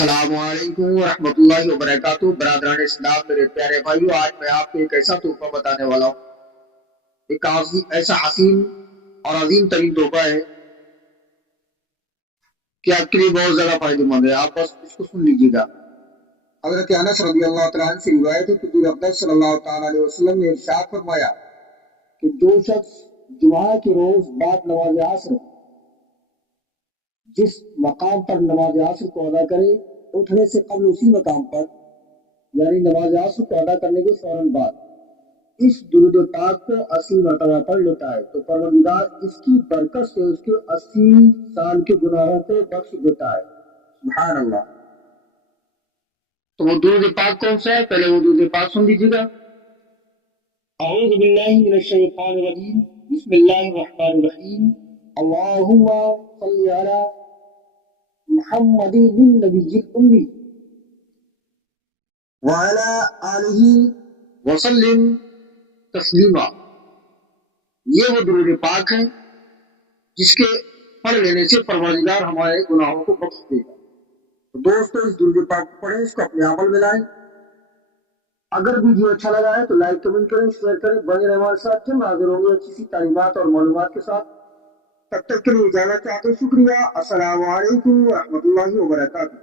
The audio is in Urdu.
السلام علیکم ورحمۃ اللہ وبرکاتہ۔ برادران اسلام، میرے پیارے بھائیو، آج میں آپ کو ایک ایسا تحفہ بتانے والا ہوں، ایک ایسا حسین اور عظیم ترین تحفہ ہے کہ آپ کے لیے بہت زیادہ فائدہ مند ہے۔ آپ بس اس کو سن لیجیے گا۔ حضرت انس رضی اللہ تعالیٰ عنہ سے روایت ہے کہ حضور اقدس صلی اللہ تعالیٰ علیہ وسلم نے ارشاد فرمایا کہ جو شخص جمعہ کے روز بعد نماز عصر جس مقام پر نماز عصر کو ادا کرے، اٹھنے سے قبل اسی مقام پر، یعنی نماز عصر کو ادا کرنے کے فوراً بعد اس درود پاک کو 80 مرتبہ پڑھ لیتا ہے تو پروردگار اس کی برکت سے اس کے 80 سال کے گناہوں کو بخش دیتا ہے۔ سبحان اللہ۔ تو وہ درود پاک کون سا ہے؟ پہلے وہ درود پاک سن لیجیے گا۔ اعوذ باللہ من الشیطان الرجیم، بسم اللہ الرحمن الرحیم، اللہم صلی علی محمد النبی الامی وعلی آلہ وسلم تسلیما۔ یہ وہ درود پاک ہے جس کے پڑھ لینے سے پروردگار ہمارے گناہوں کو بخش دے گا۔ تو دوستو، اس درود پاک کو پڑھیں، اس کو اپنے عمل میں لائیں۔ اگر ویڈیو اچھا لگا ہے تو لائک کمنٹ کریں، شیئر کریں۔ بنے رہیں ہمارے ساتھ، ہم حاضر ہوں گے اچھی سی تعلیمات اور معلومات کے ساتھ۔ تب تک کے لیے اجازت چاہتے ہیں، شکریہ۔ السلام علیکم ورحمۃ اللہ وبرکاتہ۔